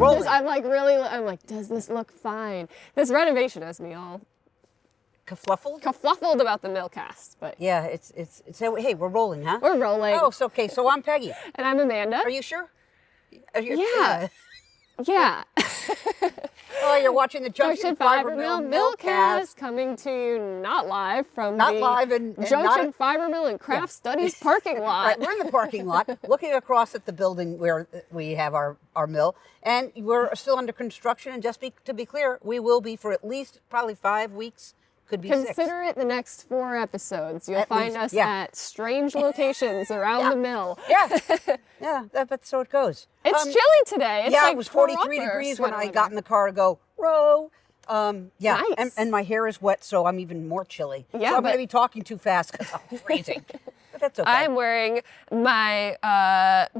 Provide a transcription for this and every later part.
rolling. I'm like, does this look fine? This renovation has me all Kafluffled about the Millcast, but yeah, it's hey, we're rolling, huh? we're rolling. Oh, so okay. So I'm Peggy. And I'm Amanda. Are you sure? Yeah. Yeah. Oh, you're watching the Junction Fiber Mill Millcast coming to you not live from the Junction Fiber Mill and Craft Studies parking lot. Right, we're in the parking lot, looking across at the building where we have our mill, and we're still under construction. And just to be clear, we will be for at least probably 5 weeks. Could be Consider 6. it the next 4 episodes. You'll At find least, us at strange locations around the mill. Yeah, yeah, but so it goes. It's chilly today. It's like it was 43 degrees when I got in the car to go row. Yeah, nice. and my hair is wet, so I'm even more chilly. Yeah, so I'm going to be talking too fast because I'm freezing. But that's okay. I'm wearing my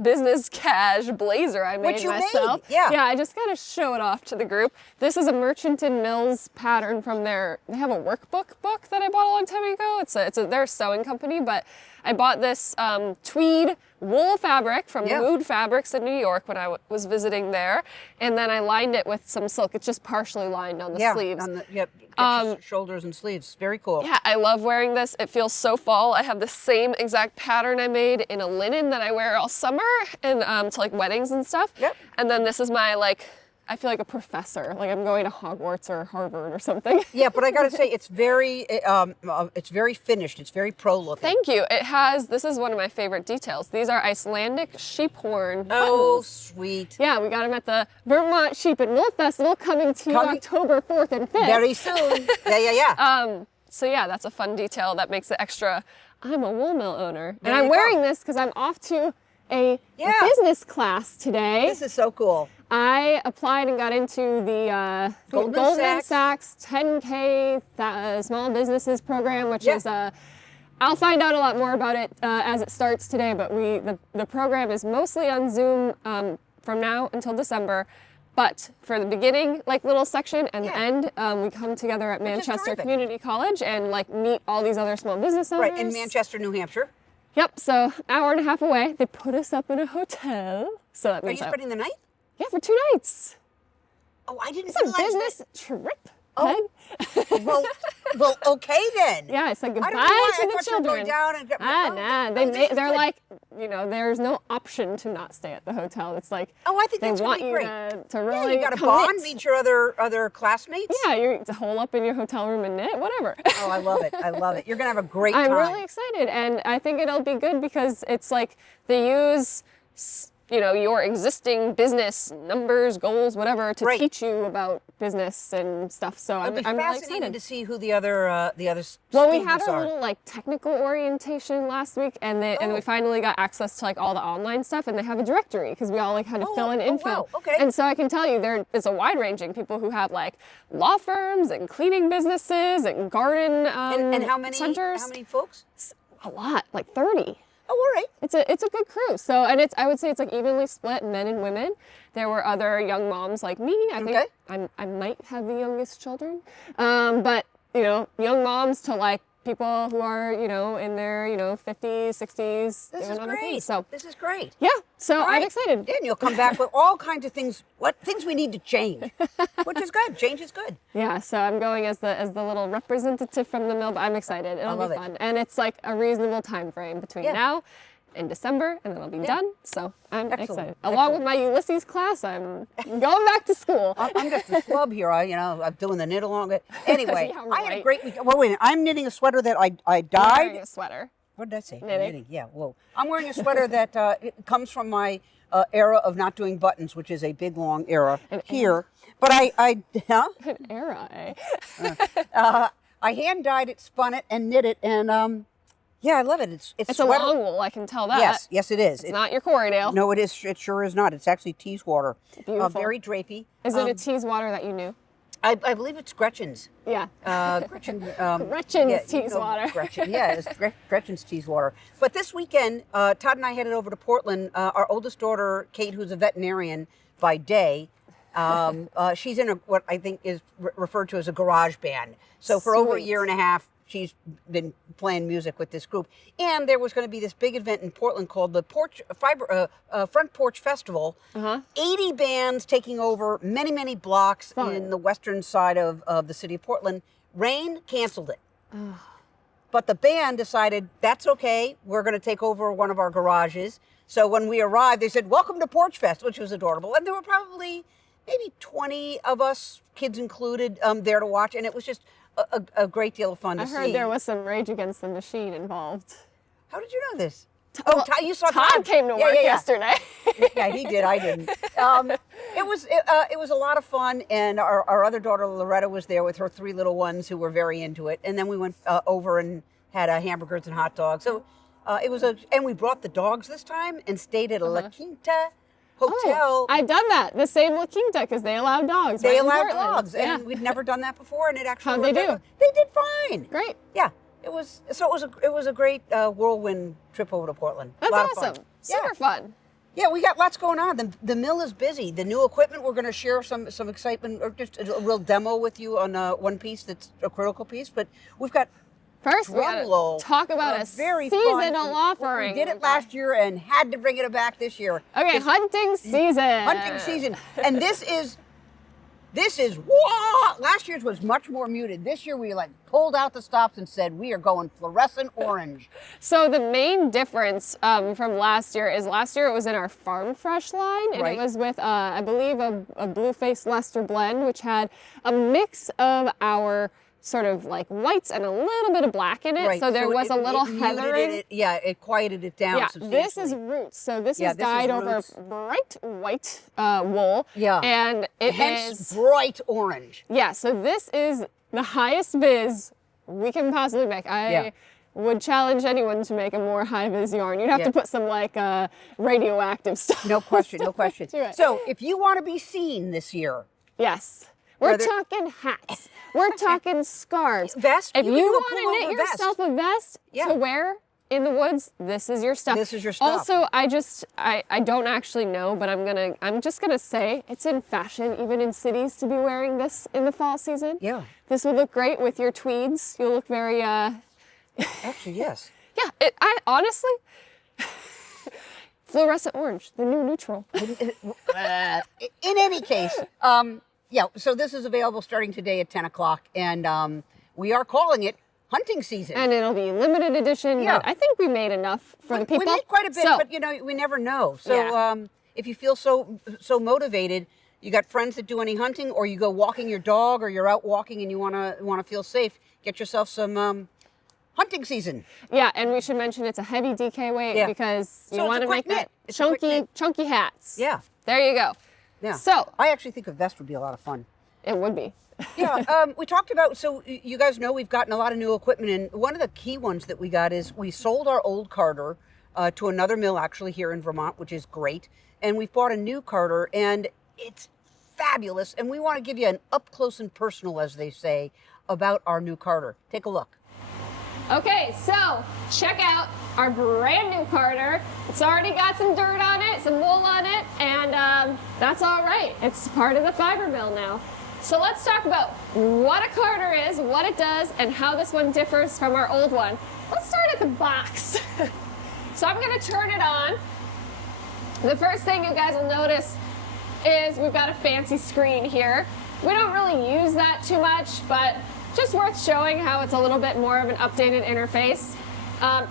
business cash blazer I made myself. Yeah. Yeah, I just got to show it off to the group. This is a Merchant and Mills pattern from they have a workbook book that I bought a long time ago. They're a sewing company, but I bought this tweed wool fabric from Mood Fabrics in New York when I was visiting there, and then I lined it with some silk. It's just partially lined on the sleeves. Shoulders and sleeves. Very cool. Yeah, I love wearing this. It feels so fall. I have the same exact pattern I made in a linen that I wear all summer and to like weddings and stuff. Yep. And then this is my I feel like a professor, like I'm going to Hogwarts or Harvard or something. Yeah, but I got to say, it's very finished. It's very pro looking. Thank you. This is one of my favorite details. These are Icelandic sheep horn buttons. Oh, sweet. Yeah, we got them at the Vermont Sheep and Wool Festival coming October 4th and 5th. Very soon. Yeah. So yeah, that's a fun detail that makes it extra. I'm a wool mill owner. And I'm wearing this because I'm off to a business class today. This is so cool. I applied and got into the Goldman Sachs 10K Small Businesses program, which is I'll find out a lot more about it as it starts today, but the program is mostly on Zoom from now until December. But for the beginning, little section and the end, we come together at Manchester Community College and meet all these other small business owners. Right, in Manchester, New Hampshire. Yep, so hour and a half away. They put us up in a hotel. So that means Are you spending the night? Yeah, for 2 nights. Oh, I didn't realize a business trip. Oh, well, okay then. Yeah, I said goodbye to the children. They're like, there's no option to not stay at the hotel. It's like, I think they that's want really you great. to really you got to bond, meet your other classmates. Yeah, you're to hole up in your hotel room and knit, whatever. Oh, I love it. I love it. You're gonna have a great time. I'm really excited, and I think it'll be good because it's like they use your existing business numbers, goals, whatever, to teach you about business and stuff. So I'm really excited to see who the other students Well, we had a little technical orientation last week, and we finally got access to all the online stuff, and they have a directory because we all had to fill in info. Wow. Okay. And so I can tell you there is a wide ranging people who have law firms and cleaning businesses and garden and how many centers. How many folks? A lot, 30. Oh, all right. It's a good crew. So, and I would say it's evenly split, men and women. There were other young moms like me. I think I might have the youngest children. But young moms to people who are in their 50s, 60s. This is great. So this is great. Yeah. So right. I'm excited. And you'll come back with all kinds of things. What things we need to change, which is good. Change is good. Yeah. So I'm going as the little representative from the mill, but I'm excited. It'll be fun, and it's a reasonable time frame between now and December, and then I'll be done. So I'm excited. Along with my Ulysses class, I'm going back to school. I'm just a club here. I'm doing the knit along. Anyway, yeah, I had a great week. Well, wait a minute. I'm knitting a sweater that I dyed. I'm wearing a sweater. What did I say? Knitting. Yeah. Whoa. I'm wearing a sweater that it comes from my era of not doing buttons, which is a big long era here. But An era, eh? I hand dyed it, spun it, and knit it, and yeah, I love it. It's a long wool, I can tell that. Yes, it is. It's not your Corriedale. No, it is. It sure is not. It's actually Teeswater. Beautiful. Very drapey. Is it a Teeswater that you knew? I believe it's Gretchen's. Yeah. Gretchen. Gretchen's Teeswater. Gretchen. Yeah, it's Gretchen's Teeswater. But this weekend, Todd and I headed over to Portland. Our oldest daughter, Kate, who's a veterinarian by day, she's in what I think is referred to as a garage band. So for over a year and a half, she's been playing music with this group. And there was going to be this big event in Portland called the Front Porch Festival. 80 bands taking over many, many blocks in the western side of the city of Portland. Rain canceled it. But the band decided, that's okay, we're going to take over one of our garages. So when we arrived, they said, welcome to Porchfest, which was adorable. And there were probably maybe 20 of us, kids included, there to watch. And it was just a great deal of fun to see. I heard there was some Rage Against the Machine involved. How did you know this? Well, You saw Todd came to work yesterday. Yeah, he did. I didn't. It was a lot of fun, and our other daughter Loretta was there with her 3 little ones who were very into it. And then we went over and had hamburgers and hot dogs. So and we brought the dogs this time and stayed at a La Quinta hotel. I've done that. The same La Quinta, because they allow dogs. They allow dogs, and we'd never done that before, and it actually How'd they do? They did fine. Great. Yeah. It was a great whirlwind trip over to Portland. That's a lot awesome. Of fun. Super fun. Yeah, we got lots going on. The mill is busy. The new equipment, we're going to share some excitement, or just a real demo with you on one piece that's a critical piece. But we've got First, we gotta talk about a very seasonal offering. We did it last year and had to bring it back this year. Okay, hunting season. Hunting season, and this is whoa! Last year's was much more muted. This year we pulled out the stops and said we are going fluorescent orange. So the main difference from last year is last year it was in our Farm Fresh line, and it was with I believe a Blue-Faced Leicester blend, which had a mix of our sort of whites and a little bit of black in it. Right. So there was a little heathering. It quieted it down substantially. This is roots. So this is dyed over bright white wool. Yeah. And it Hence is bright orange. Yeah, so this is the highest vis we can possibly make. I would challenge anyone to make a more high vis yarn. You'd have to put some radioactive stuff. No question, no question. to it. So if you want to be seen this year. Yes. We're talking hats. We're talking scarves. Vest. If you want to knit yourself a vest to wear in the woods, this is your stuff. This is your stuff. Also, I don't actually know, but I'm just gonna say it's in fashion, even in cities, to be wearing this in the fall season. Yeah. This would look great with your tweeds. You'll look very Actually, yes. Yeah. I honestly. Fluorescent orange, the new neutral. In any case, so this is available starting today at 10 o'clock, and we are calling it hunting season. And it'll be limited edition, but I think we made enough for the people. We made quite a bit, but we never know. So if you feel so motivated, you got friends that do any hunting, or you go walking your dog, or you're out walking and you want to feel safe, get yourself some hunting season. Yeah, and we should mention it's a heavy DK weight because you want to make that chunky hats. Yeah. There you go. Yeah. So I actually think a vest would be a lot of fun. It would be. We talked about, so you guys know we've gotten a lot of new equipment, and one of the key ones that we got is we sold our old carder to another mill actually here in Vermont, which is great. And we've bought a new carder, and it's fabulous. And we want to give you an up close and personal, as they say, about our new carder. Take a look. Okay, so check out our brand new carder. It's already got some dirt on it, some wool on it, and that's all right. It's part of the fiber mill now. So let's talk about what a carder is, what it does, and how this one differs from our old one. Let's start at the box. So I'm gonna turn it on. The first thing you guys will notice is we've got a fancy screen here. We don't really use that too much, but just worth showing how it's a little bit more of an updated interface.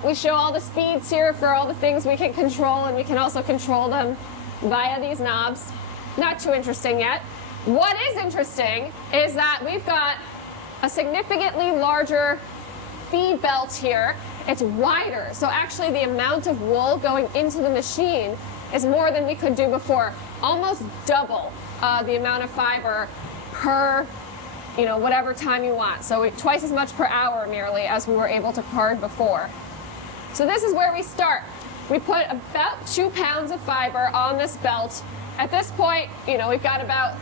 We show all the speeds here for all the things we can control, and we can also control them via these knobs. Not too interesting yet. What is interesting is that we've got a significantly larger feed belt here. It's wider, so actually the amount of wool going into the machine is more than we could do before. Almost double the amount of fiber per whatever time you want. So twice as much per hour nearly as we were able to card before. So this is where we start. We put about 2 pounds of fiber on this belt. At this point, we've got about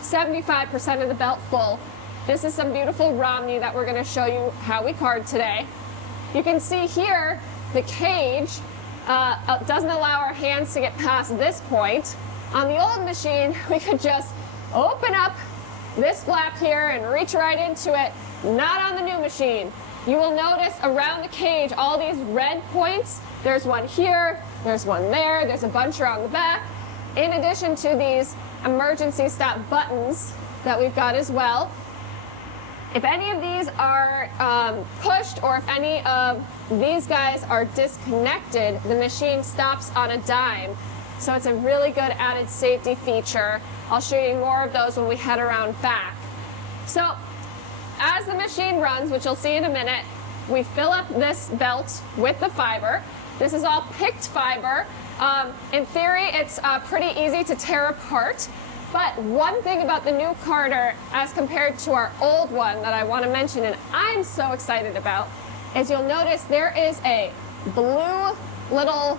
75% of the belt full. This is some beautiful Romney that we're gonna show you how we card today. You can see here, the cage doesn't allow our hands to get past this point. On the old machine, we could just open up this flap here and reach right into it. Not on the new machine. you will notice around the cage all these red points. There's one here, there's one there, there's a bunch around the back, in addition to these emergency stop buttons that we've got as well. If any of these are pushed, or if any of these guys are disconnected, the machine stops on a dime. So it's a really good added safety feature. I'll show you more of those when we head around back. So as the machine runs, which you'll see in a minute, we fill up this belt with the fiber. This is all picked fiber. In theory, it's pretty easy to tear apart. But one thing about the new carder as compared to our old one that I want to mention, and I'm so excited about, is you'll notice there is a blue little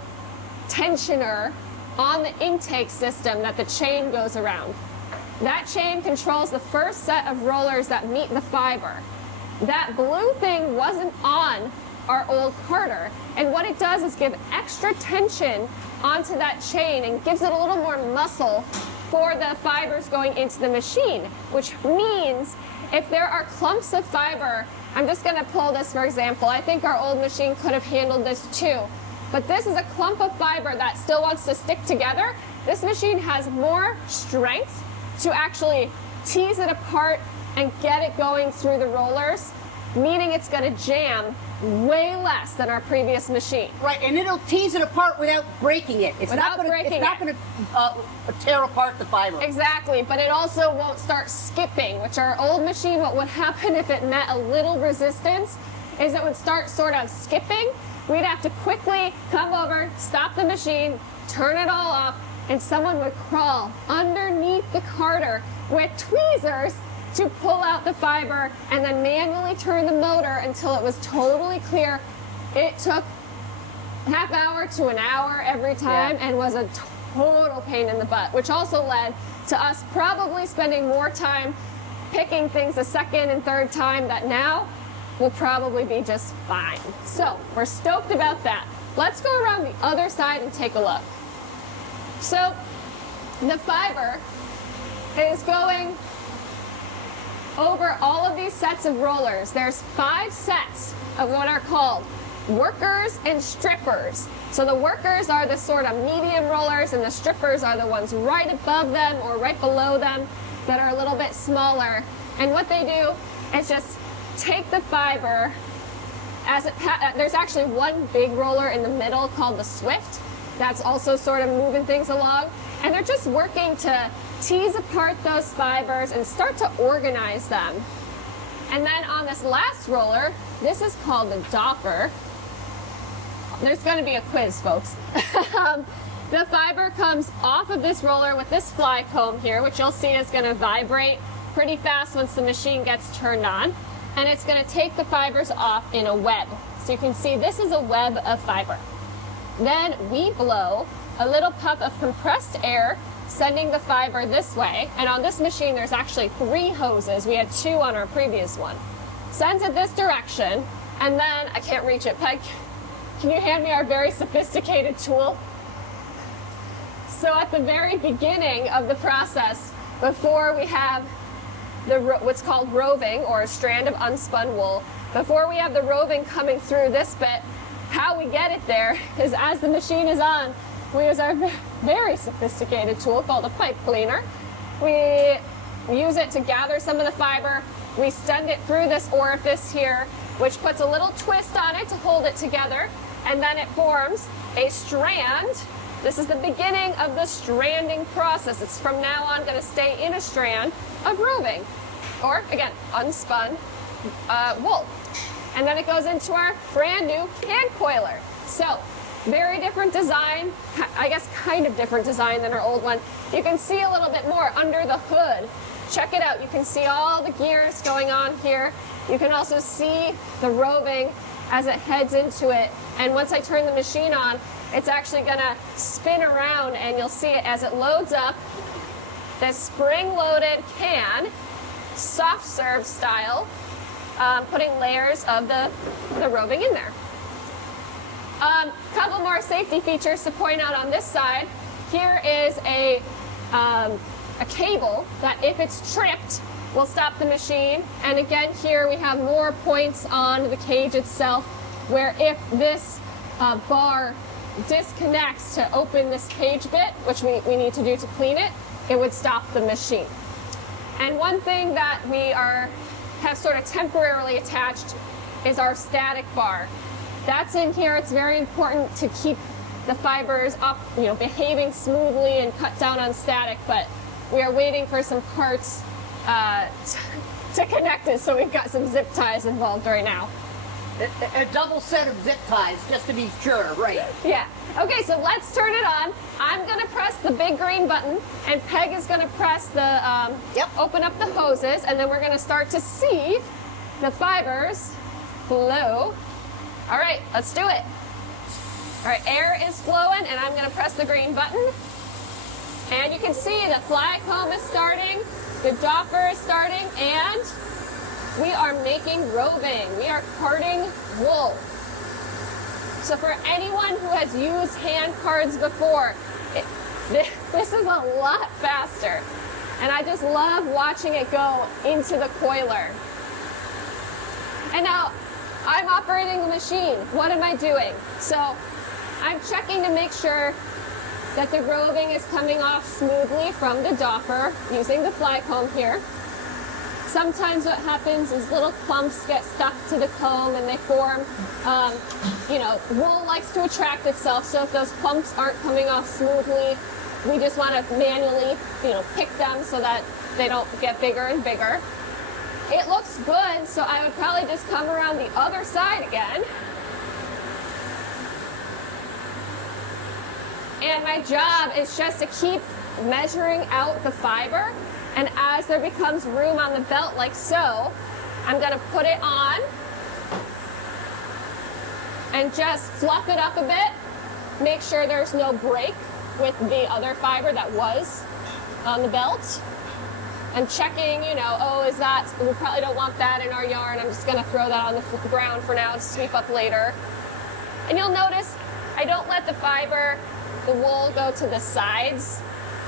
tensioner on the intake system that the chain goes around. That chain controls the first set of rollers that meet the fiber. That blue thing wasn't on our old carder, and what it does is give extra tension onto that chain and gives it a little more muscle for the fibers going into the machine, which means if there are clumps of fiber, I'm just going to pull this for example. I think our old machine could have handled this too, but this is a clump of fiber that still wants to stick together. This machine has more strength to actually tease it apart and get it going through the rollers, meaning it's going to jam way less than our previous machine. Right, and it'll tease it apart without breaking it. It's Without not breaking going to tear apart the fiber. Exactly, but it also won't start skipping, which our old machine, what would happen if it met a little resistance is it would start sort of skipping. We'd have to quickly come over, stop the machine, turn it all off, and someone would crawl underneath the carder with tweezers to pull out the fiber and then manually turn the motor until it was totally clear. It took half hour to an hour every time and was a total pain in the butt, which also led to us probably spending more time picking things a second and third time that now will probably be just fine. So we're stoked about that. Let's go around the other side and take a look. So the fiber is going over all of these sets of rollers. There's 5 sets of what are called workers and strippers. So the workers are the sort of medium rollers, and the strippers are the ones right above them or right below them that are a little bit smaller. And what they do is just take the fiber as it there's actually one big roller in the middle called the Swift that's also sort of moving things along, and they're just working to tease apart those fibers and start to organize them. And then on this last roller, this is called the Docker. There's going to be a quiz, folks. The fiber comes off of this roller with this fly comb here, which you'll see is going to vibrate pretty fast once the machine gets turned on. And it's going to take the fibers off in a web. So you can see this is a web of fiber. Then we blow a little puff of compressed air, sending the fiber this way. And on this machine, there's actually 3 hoses. We had 2 on our previous one. Sends it this direction, and then, I can't reach it, Peg. Can you hand me our very sophisticated tool? So at the very beginning of the process, before we have what's called roving, or a strand of unspun wool, before we have the roving coming through this bit, how we get it there is as the machine is on, we use our very sophisticated tool called a pipe cleaner. We use it to gather some of the fiber. We send it through this orifice here, which puts a little twist on it to hold it together, and then it forms a strand. This is the beginning of the stranding process. It's from now on going to stay in a strand of roving, or again, unspun wool. And then it goes into our brand new hand coiler. So, very different design, I guess kind of different design than our old one. You can see a little bit more under the hood. Check it out. You can see all the gears going on here. You can also see the roving as it heads into it. And once I turn the machine on, it's actually going to spin around, and you'll see it as it loads up. This spring-loaded can, soft serve style, putting layers of the roving in there. Couple more safety features to point out on this side. Here is a cable that if it's tripped, will stop the machine. And again, here we have more points on the cage itself, where if this bar disconnects to open this cage bit, which we need to do to clean it, it would stop the machine. And one thing that we have sort of temporarily attached is our static bar. That's in here. It's very important to keep the fibers up, behaving smoothly and cut down on static, but we are waiting for some parts to connect it, so we've got some zip ties involved right now. A double set of zip ties, just to be sure, right? Yeah. Okay, so let's turn it on. I'm gonna press the big green button, and Peg is gonna press the open up the hoses, and then we're gonna start to see the fibers flow. All right, let's do it. All right, air is flowing, and I'm gonna press the green button. And you can see the fly comb is starting, the dopper is starting, and we are making roving. We are carding wool. So for anyone who has used hand cards before, this is a lot faster. And I just love watching it go into the coiler. And now I'm operating the machine. What am I doing? So I'm checking to make sure that the roving is coming off smoothly from the dopper using the fly comb here. Sometimes what happens is little clumps get stuck to the comb and they form, wool likes to attract itself, so if those clumps aren't coming off smoothly, we just want to manually, pick them so that they don't get bigger and bigger. It looks good, so I would probably just come around the other side again. And my job is just to keep measuring out the fiber. And as there becomes room on the belt like so, I'm gonna put it on and just fluff it up a bit. Make sure there's no break with the other fiber that was on the belt. And checking, we probably don't want that in our yarn. I'm just gonna throw that on the ground for now to sweep up later. And you'll notice I don't let the wool go to the sides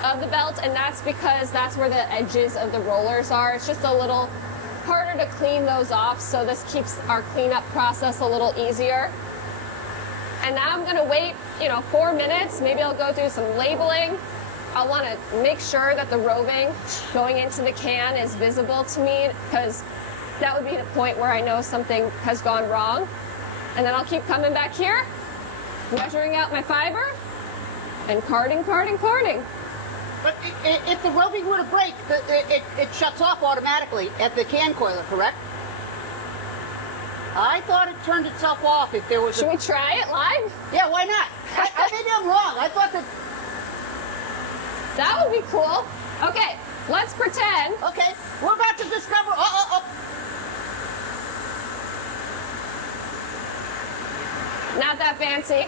of the belt, and that's because that's where the edges of the rollers are. It's just a little harder to clean those off, so this keeps our cleanup process a little easier. And now I'm gonna wait, 4 minutes. Maybe I'll go do some labeling. I'll wanna make sure that the roving going into the can is visible to me, because that would be the point where I know something has gone wrong. And then I'll keep coming back here, measuring out my fiber, and carding. But if the roving were to break, it shuts off automatically at the can coiler, correct? I thought it turned itself off if there was Should we try it live? Yeah, why not? Maybe I'm wrong. I thought that... That would be cool. Okay, let's pretend. Okay, we're about to discover... Not that fancy.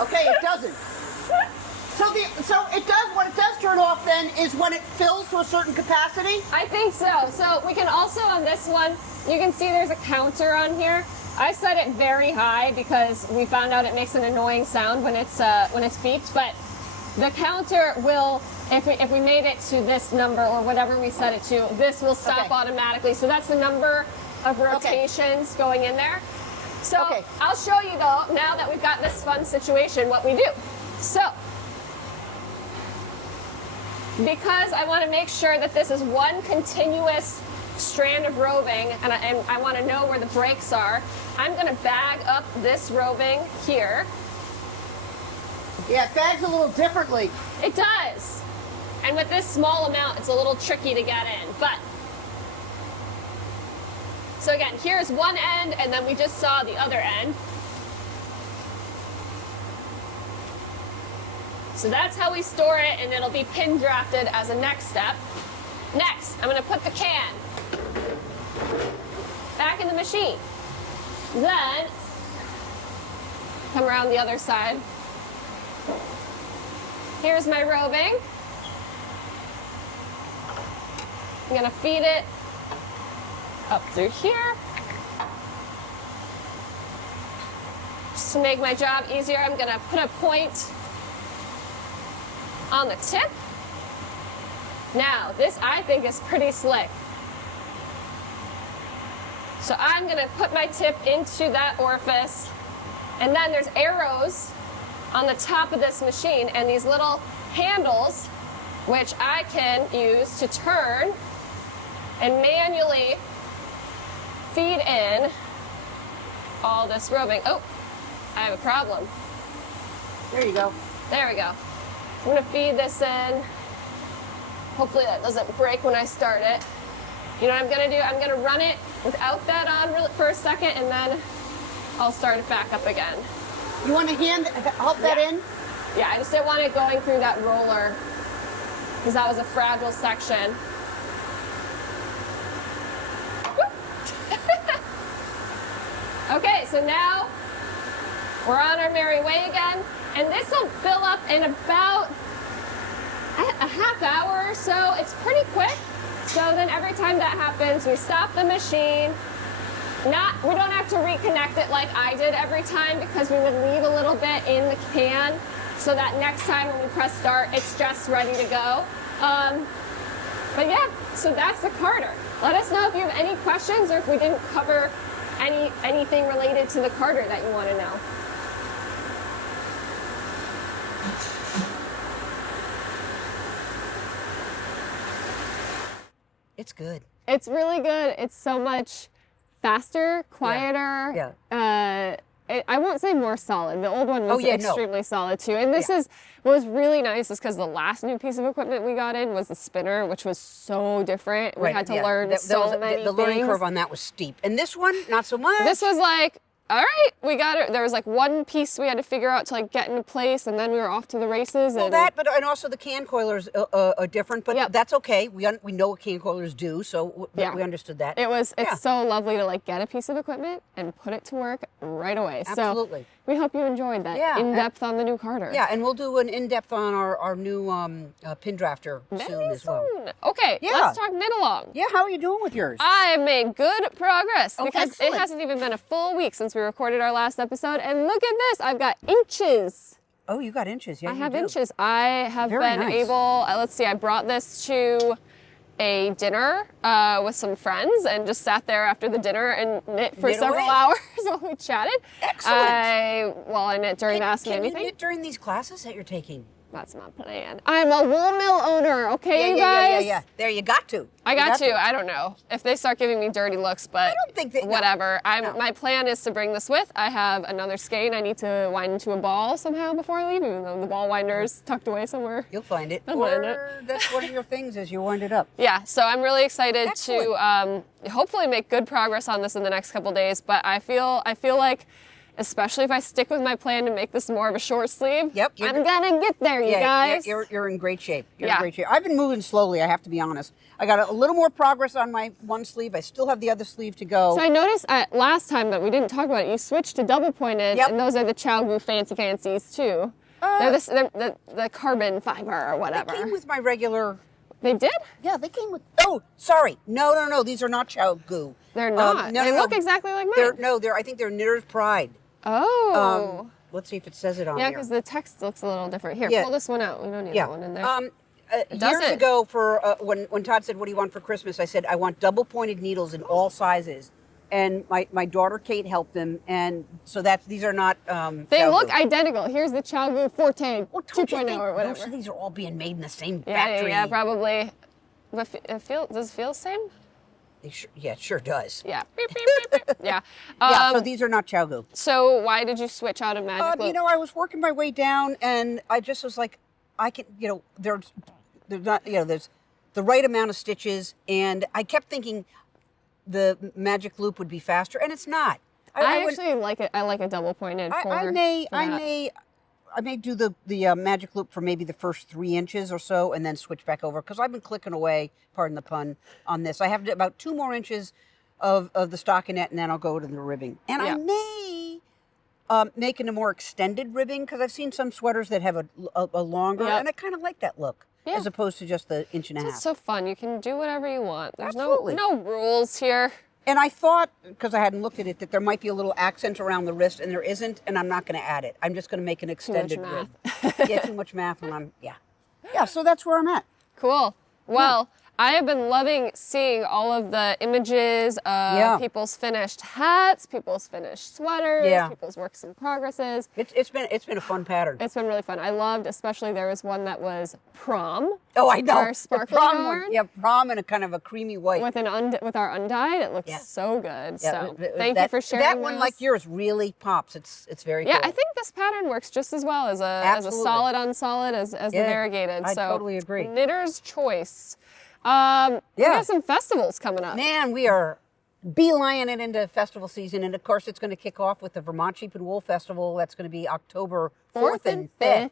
Okay, it doesn't. So it does, what it does turn off then is when it fills to a certain capacity? I think so. So we can also, on this one, you can see there's a counter on here. I set it very high because we found out it makes an annoying sound when it's beeped, but the counter will, if we made it to this number or whatever we set it to, this will stop automatically. So that's the number of rotations going in there. So I'll show you though, now that we've got this fun situation, what we do. So, because I want to make sure that this is one continuous strand of roving, and I want to know where the breaks are, I'm going to bag up this roving here. Yeah, it bags a little differently. It does. And with this small amount, it's a little tricky to get in, but. So again, here's one end, and then we just saw the other end. So that's how we store it, and it'll be pin drafted as a next step. Next, I'm gonna put the can back in the machine. Then, come around the other side. Here's my roving. I'm gonna feed it up through here. Just to make my job easier, I'm gonna put a point on the tip. Now, this I think is pretty slick. So I'm gonna put my tip into that orifice, and then there's arrows on the top of this machine and these little handles, which I can use to turn and manually feed in all this rubbing. Oh, I have a problem. There you go. There we go. I'm gonna feed this in. Hopefully that doesn't break when I start it. You know what I'm gonna do? I'm gonna run it without that on for a second, and then I'll start it back up again. You want to help that in? Yeah, I just didn't want it going through that roller because that was a fragile section. Okay, so now we're on our merry way again, and this will fill up in about a half hour or so. It's pretty quick. So then every time that happens, we stop the machine. We don't have to reconnect it like I did every time, because we would leave a little bit in the can so that next time when we press start, it's just ready to go. But yeah, so that's the carder. Let us know if you have any questions or if we didn't cover anything related to the carder that you want to know. It's good. It's really good. It's so much faster, quieter. Yeah. I won't say more solid. The old one was extremely solid too. And this is what was really nice is because the last new piece of equipment we got in was the spinner, which was so different. We had to learn so many things. The learning curve on that was steep. And this one, not so much. This was like, all right, we got it. There was like one piece we had to figure out to like get into place, and then we were off to the races. Well, and also the can coilers are different, but that's okay. We know what can coilers do, so we understood that. It's so lovely to like get a piece of equipment and put it to work right away. Absolutely. So we hope you enjoyed that in-depth on the new carder. Yeah, and we'll do an in-depth on our new pin drafter soon as well. Okay, let's talk knit-along. Yeah, how are you doing with yours? I have made good progress because excellent. it hasn't even been a full week since we recorded our last episode, and look at this, I've got inches. Oh, you got inches, yeah. I have inches. I have been able, let's see, I brought this to a dinner with some friends and just sat there after the dinner and knit for several hours while we chatted. Excellent. While I knit during Ask Me Anything. Can you knit during these classes that you're taking? That's my plan. I'm a wool mill owner, okay, you guys? Yeah. There, you got to. I got to. I don't know if they start giving me dirty looks, but I don't think that, whatever. My plan is to bring this with. I have another skein I need to wind into a ball somehow before I leave, even though the ball winder's tucked away somewhere. You'll find it. Or that's one of your things as you wind it up. Yeah, so I'm really excited to hopefully make good progress on this in the next couple days, but I feel like, especially if I stick with my plan to make this more of a short sleeve, I'm gonna get there, you guys. You're in great shape. You're in great shape. I've been moving slowly, I have to be honest. I got a little more progress on my one sleeve. I still have the other sleeve to go. So I noticed last time, but we didn't talk about it, you switched to double pointed, and those are the Chow fancies too. They're the carbon fiber or whatever. They came with my regular... They did? Yeah, they came with... Oh, sorry. No. These are not Chow Goo. They're not. They look exactly like mine. I think they're Knitter's Pride. Oh. Let's see if it says it on here. Yeah, because the text looks a little different. Here, pull this one out. We don't need that one in there. Years ago, when Todd said, what do you want for Christmas? I said, I want double pointed needles in all sizes. And my daughter Kate helped them, and so these are not they look identical. Here's the Chow Goo Forte 2.0 or whatever. Most of these are all being made in the same factory. Yeah, probably. But does it feel the same? It sure does. Yeah. Beep, beep, beep, beep. Yeah. So these are not Chow Goo. So why did you switch out of Magic Loop? I was working my way down, and I just was like, I can, there's not, there's the right amount of stitches, and I kept thinking the Magic Loop would be faster, and it's not. I actually like it. I like a double pointed. I may do the Magic Loop for maybe the first 3 inches or so, and then switch back over, because I've been clicking away, pardon the pun, on this. I have about 2 more inches of the stockinette, and then I'll go to the ribbing. And I may make it a more extended ribbing, because I've seen some sweaters that have a longer, and I kind of like that look, as opposed to just the 1.5 inches. It's so fun. You can do whatever you want. There's no rules here. And I thought, because I hadn't looked at it, that there might be a little accent around the wrist, and there isn't, and I'm not going to add it. I'm just going to make an extended rib. Too much math when I'm, Yeah, so that's where I'm at. Cool. Well, I have been loving seeing all of the images of people's finished hats, people's finished sweaters, people's works in progresses. It's been a fun pattern. It's been really fun. I loved, especially there was one that was prom. Oh, I know. Our sparkly prom yarn. one. Yeah, prom and a kind of a creamy white. With our undyed, it looks so good. So thank you for sharing that one, those. like yours, really pops. It's very Yeah, cool. I think this pattern works just as well as a solid on solid as the variegated. I so totally agree. Knitter's choice. We got some festivals coming up. Man, we are beelining it into festival season, and of course, it's going to kick off with the Vermont Sheep and Wool Festival. That's going to be October 4th and 5th.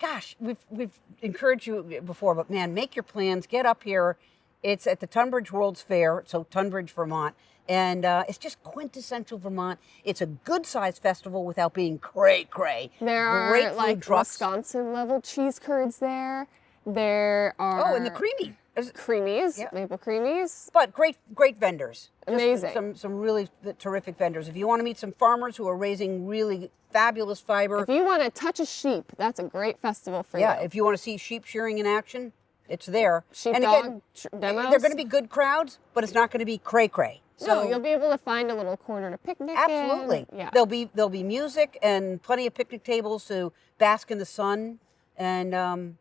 Gosh, we've encouraged you before, but man, make your plans. Get up here. It's at the Tunbridge World's Fair, so Tunbridge, Vermont. And it's just quintessential Vermont. It's a good-sized festival without being cray-cray. There are great like trucks. Wisconsin-level cheese curds there. There are... Oh, and the creamy. Creamies, maple creamies. But great vendors. Amazing. Some really terrific vendors. If you want to meet some farmers who are raising really fabulous fiber. If you want to touch a sheep, that's a great festival for you. Yeah, if you want to see sheep shearing in action, it's there. Sheepdog demos. They're going to be good crowds, but it's not going to be cray-cray. So you'll be able to find a little corner to picnic absolutely. in. Yeah. There'll be music and plenty of picnic tables to bask in the sun and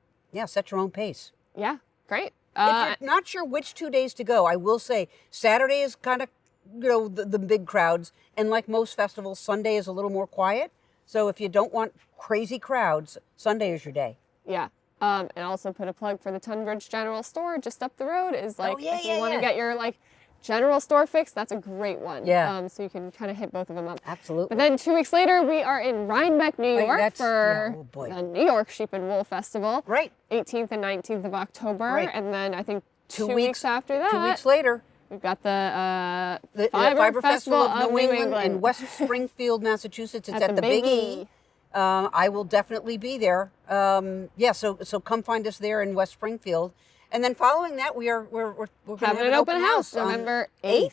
set your own pace. Yeah, great. If you're not sure which 2 days to go, I will say Saturday is kind of, the big crowds. And like most festivals, Sunday is a little more quiet. So if you don't want crazy crowds, Sunday is your day. Yeah. And also put a plug for the Tunbridge General Store just up the road is like, if you want to get your general store fix, that's a great one. Yeah. So you can kind of hit both of them up. Absolutely. But then 2 weeks later, we are in Rhinebeck, New York for the the New York Sheep and Wool Festival. Right. 18th and 19th of October. Right. And then I think 2 weeks after that. 2 weeks later. We've got the Fiber Festival of New England in West Springfield, Massachusetts. It's at the Big E. I will definitely be there. So come find us there in West Springfield. And then following that, we're going to have an open house November 8th,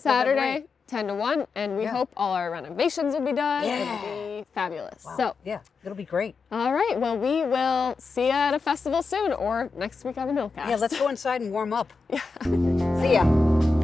Saturday, 10 to 1. And we hope all our renovations will be done. Yeah. It'll be fabulous. Wow. So it'll be great. All right. Well, we will see you at a festival soon or next week on the Millcast. Yeah, let's go inside and warm up. Yeah. See ya.